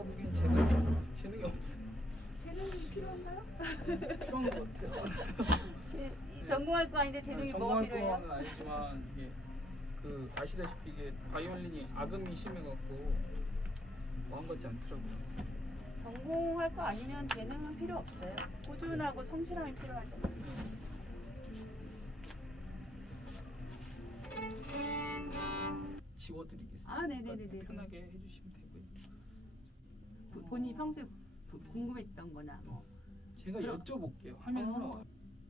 제가 보기엔 재능이 없어요. 재능이 필요한가요? 필요한 것 같아요. 전공할 거 아닌데 재능이 뭐가 전공할 필요해요? 거는 아니지만 이게 그 아시다시피 이게 바이올린이 악음이 심해갖고 마음 같지 않더라고요. 전공할 거 아니면 재능은 필요 없어요. 꾸준하고 성실함이 필요하죠. 지워드리겠습니다. 아, 네네네네. 편하게 해주시면 되고요. 본인이 평소에 궁금했던 거나 제가 여쭤볼게요. 하면서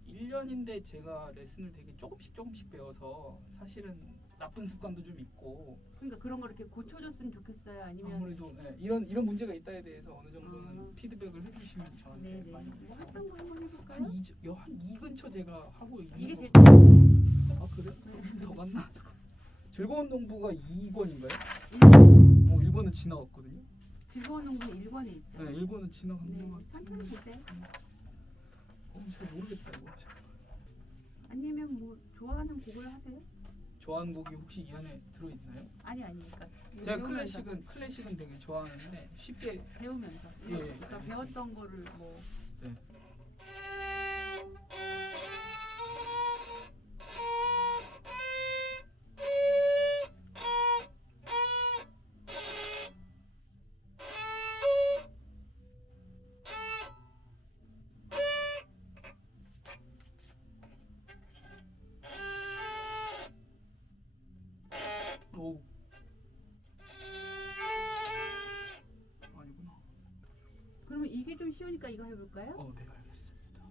1년인데 제가 레슨을 되게 조금씩 배워서 사실은 나쁜 습관도 좀 있고 그러니까 그런 거 이렇게 고쳐줬으면 좋겠어요. 아니면 아무래도 이런 문제가 있다에 대해서 어느 정도는 아. 피드백을 해주시면 저한테 네네. 많이 뭐 했던 거 한번 해볼까요? 한이 근처 제가 하고 있는 이게 거. 제일 아 그래? 더 갔나? 잠깐. 즐거운 농부가 2권인가요? 1권은 지나갔거든요. 즐거운 농부는 1권에 있어요. 네, 1권은 지나간 네, 것 같아요. 천천히 보세요. 잘 모르겠다 이거. 아니면 뭐 좋아하는 곡을 하세요? 좋아하는 곡이 혹시 이 안에 들어있나요? 아니 그러니까 제가 배우면서, 클래식은 되게 좋아하는데 쉽게 배우면서 예, 그러니까 알겠습니다. 배웠던 거를 뭐 네. 오. 아니구나. 그러면 이게 좀 쉬우니까 이거 해볼까요? 네 알겠습니다.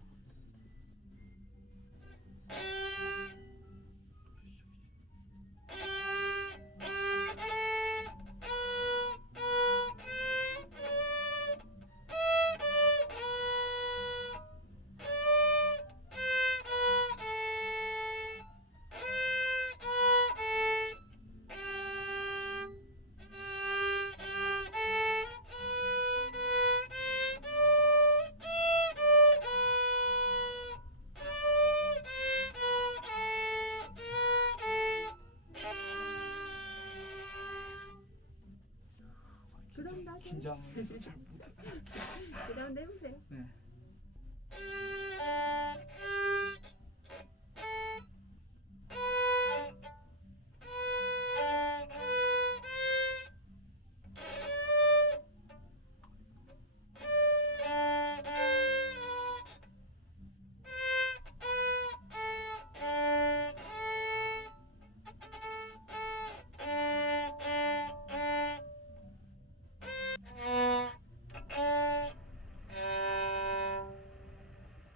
그럼 나도 긴장해서 잘 못해. 그다음 해보세요. 네.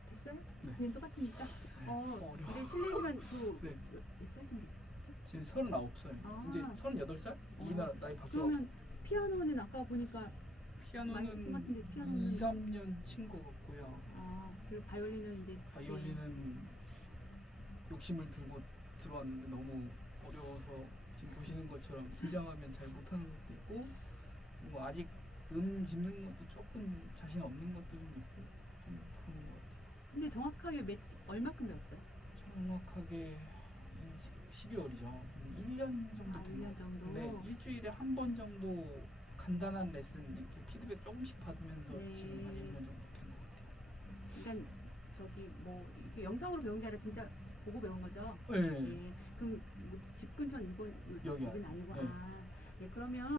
됐어요? 네. 그냥 똑같으니까. 어려워. 근데 실례지만 그 네. 몇 살 정도? 지금 39살. 아. 이제 38살? 우리나라 나이 바뀌어. 그러면 피아노는 아까 보니까 많이 피아노는 같은데 피아노는 2, 3년 친 것 같고요. 그리고 바이올린은 이제 바이올린은 욕심을 들고 들어왔는데 너무 어려워서 지금 보시는 것처럼 긴장하면 잘 못하는 것도 있고 뭐 아직 짚는 것도 조금 자신 없는 것도 좀 있고 좀 그런 것 같아요. 근데 정확하게 얼마큼 배웠어요? 정확하게 12월이죠. 1년 정도 된 1년 것 정도. 같아요. 네, 일주일에 한 번 정도 간단한 레슨 이렇게 피드백 조금씩 받으면서 네. 지금 한 1년 정도 된 것 같아요. 그러니까 저기 뭐 이렇게 영상으로 배운 게 아니라 진짜 보고 배운 거죠? 네. 예. 그럼 뭐 집 근처 이건 여기요. 아니고 네. 예, 그러면